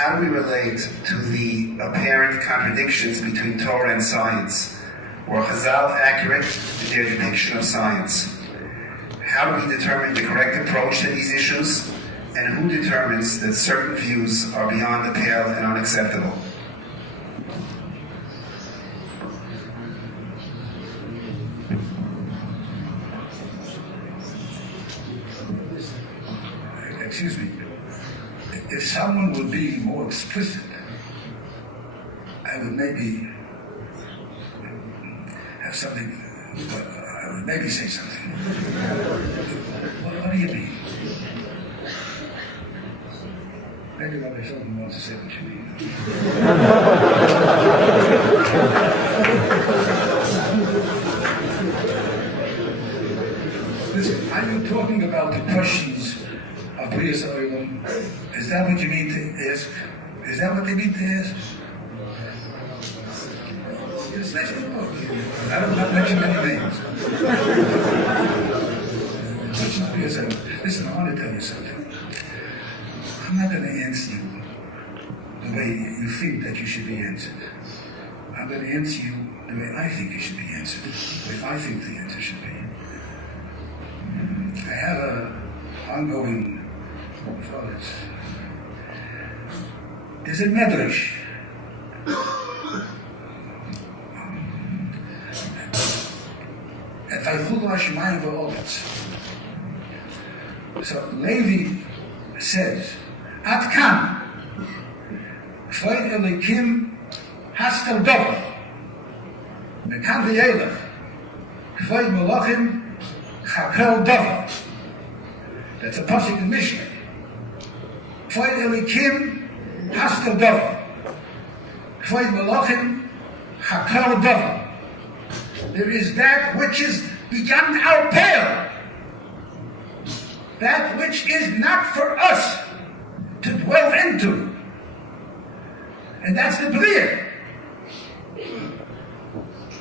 how do we relate to the apparent contradictions between Torah and science? Were Chazal accurate in their depiction of science? How do we determine the correct approach to these issues? And who determines that certain views are beyond the pale and unacceptable? Excuse me. If someone would be more explicit, I would maybe have something, I would maybe say something. What do you mean? Maybe Rabbi Slifkin wants to say what you mean. Listen, are you talking about the questions of Brias Olam? Is that what you mean to ask? Is that what they mean to ask? Yes, let's go. I don't not mention any names. Questions of Brias Olam. Listen, I want to tell you something. I'm not going to answer you the way you think that you should be answered. I'm going to answer you the way I think you should be answered. The way I think the answer should be. I have an ongoing thought. There's a medrash. So Levi says, At kan, Kvoid Elikim Hastel Dover, Mekan V'yelech, Kvoid Melachim Chakel Dover. That's a pasuk in Mishnah. Kvoid Elikim Hastel Dover, Kvoid Melachim Chakel Dover. There is that which is beyond our pale, that which is not for us to dwell into. And that's the Bria.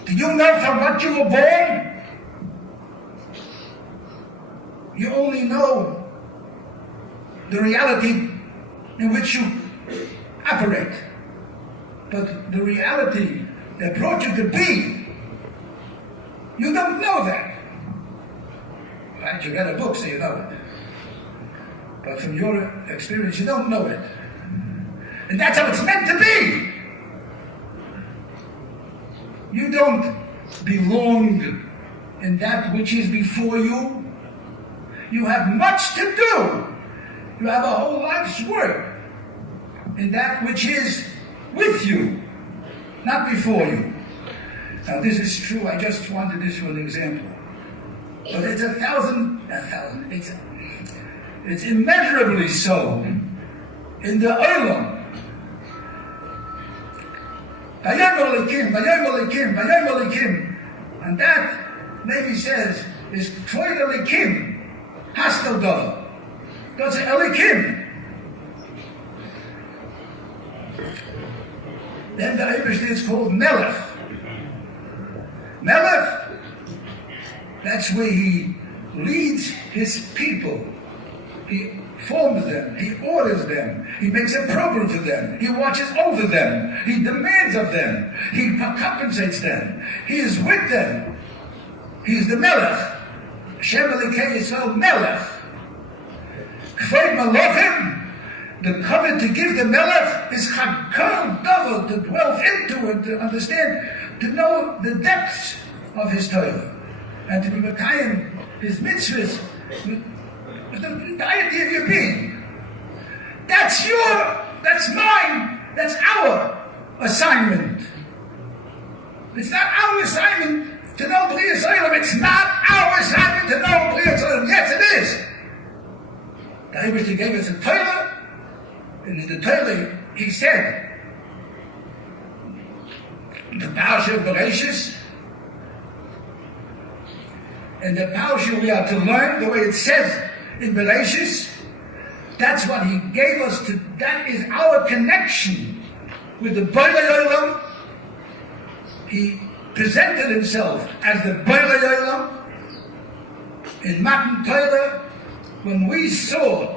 Do you know from what you were born? You only know the reality in which you operate. But the reality that brought you to be, you don't know that. Right? You read a book, so you know it. But from your experience, you don't know it. And that's how it's meant to be. You don't belong in that which is before you. You have much to do. You have a whole life's work in that which is with you, not before you. Now this is true, I just wanted this for an example. But it's it's immeasurably so in the Olam. Vayom Elikim. And that, maybe says, is Kvoid Elikim, Hastel Dover. That's Elikim. Then the Eibishter is called Melech. Melech, that's where he leads his people. He forms them, he orders them, he makes a program for them, he watches over them, he demands of them, he compensates them, he is with them. He is the Melech. Hashem Elikei Yisrael Melech. Kvoid Malachim, the covenant to give the Melech is Chakol Dover, to dwell into and to understand, to know the depths of his Torah, and to be Mekayim his mitzvahs, with the entirety of your being. That's mine, that's our assignment. It's not our assignment to know Brias Olam. It's not our assignment to know Brias Olam. Yes, it is. The Eibishter gave us a Torah, and in the Torah he said, the Parsha of Bereshis, and the Parsha we are to learn the way it says in Bereshis. That's what he gave us to, that is our connection with the Borei Olam. He presented himself as the Borei Olam in Matan Torah. When we saw,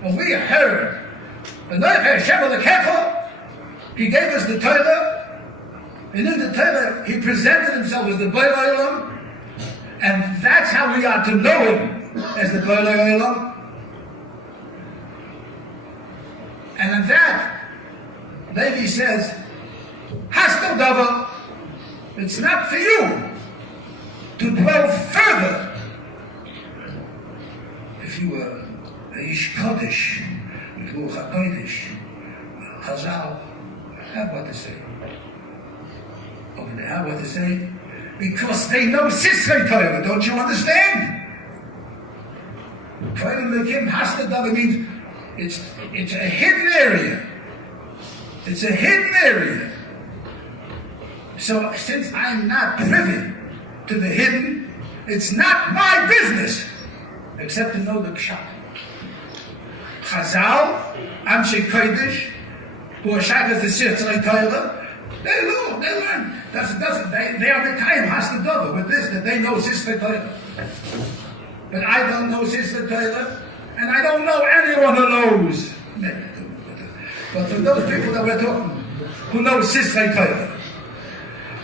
when we heard He gave us the Torah, and in the Torah he presented himself as the Boil Olam, and that's how we are to know him, as the Boil Olam. And in that, Levi says, Hastel Davar, it's not for you to dwell further. If you were a Ish Kodesh, with Ruach HaKodesh, Chazal, have what to say. Over there, have what to say. Because they know Sisrei Torah, don't you understand? Torah Lekim Hastel Davar means it's a hidden area. It's a hidden area. So since I'm not privy to the hidden, it's not my business except to know the pshat. Chazal, Anshe Kodesh, who are shakas the Sirtzrei Torah, they learn. They are the time Hastel Davar with this, that they know Sisrei Torah. But I don't know Sisrei Torah, and I don't know anyone who knows. But for those people that we're talking, who know Sisrei Torah,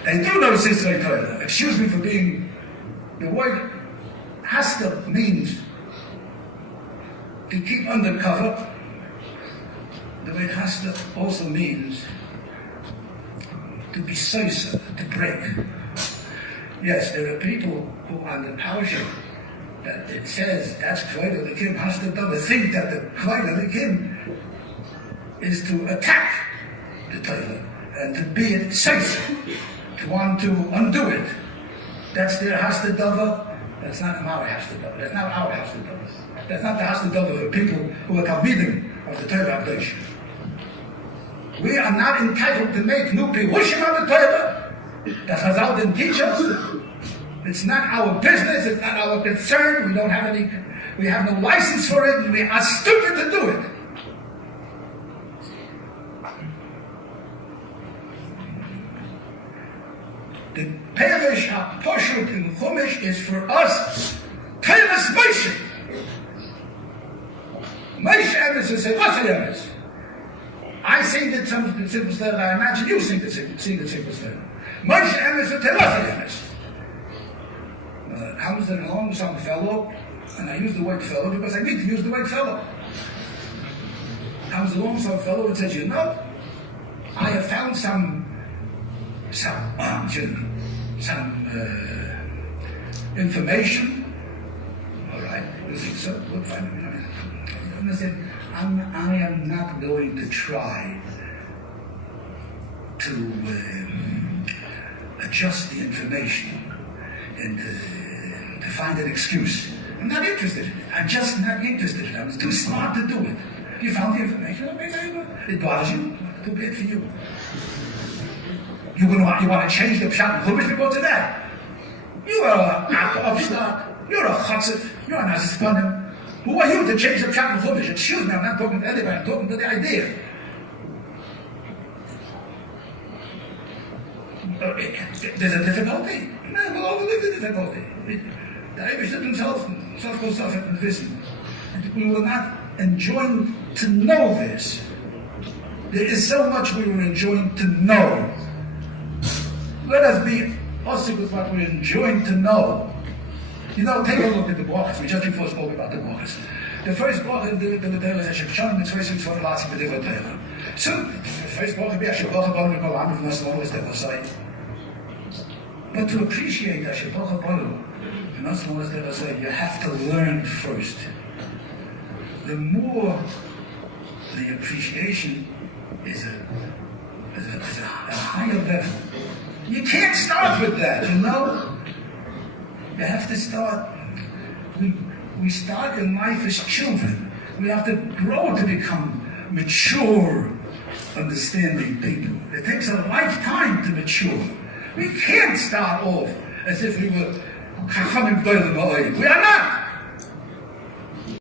they do know Sisrei Torah. Excuse me for being, the word Hastel means to keep undercover. The word Hastel also means to be soisa, to break. Yes, there are people who are the Parsha that it says that's Kvod Elikim Hastel Davar, think that the Kvod Elikim is to attack the Torah and to be it soisa, to want to undo it. That's their Hastel Davar. That's not our Hastel Davar. That's not our Hastel Davar. That's not the Hastel Davar of people who are Talmidim of the Torah Abdosh. We are not entitled to make new pirushim on the Torah. That Chazal didn't teach us. It's not our business. It's not our concern. We don't have any. We have no license for it. And we are stupid to do it. The Perish HaPoshut in Chumash is for us Teres Moshe. Moshe Emes is a Moshe Emes. I sing the simple stuff. I imagine you sing the simple stuff. Moshe Emes is a Teres Emes. Comes along some fellow, and I use the word fellow because I need to use the word fellow. Comes along some fellow and says, I have found some information. All right, you think so? Good, fine. And I said, I am not going to try to adjust the information and to find an excuse. I'm not interested in it. I'm just not interested in it. I was too smart to do it. You found the information. It bothers you. Too bad for you. You want to change the pshat and chumash because of that. You are an upstart. You're a chatzif. You're an aspanim. Who are you to change the pshat and chumash? Excuse me, I'm not talking to anybody. I'm talking to the idea. There's a difficulty. No, we'll overlive the difficulty. The Eibush did himself goes stuff and listen. We were not enjoying to know this. There is so much we were enjoying to know. Let us be also with what we're enjoying to know. Take a look at the brachas. We just before spoke about the brachas. The first bracha in the Torah is Hashem it's first for the last in the Torah. So the first bracha be Hashem bracha baruch Kolam from us all is the Messiah. But to appreciate Hashem bracha baruch and us all is the Messiah, you have to learn first. The more the appreciation is a higher level. You can't start with that, You have to start. We start in life as children. We have to grow to become mature, understanding people. It takes a lifetime to mature. We can't start off as if we were chachamim gdolim ba'olim. We are not.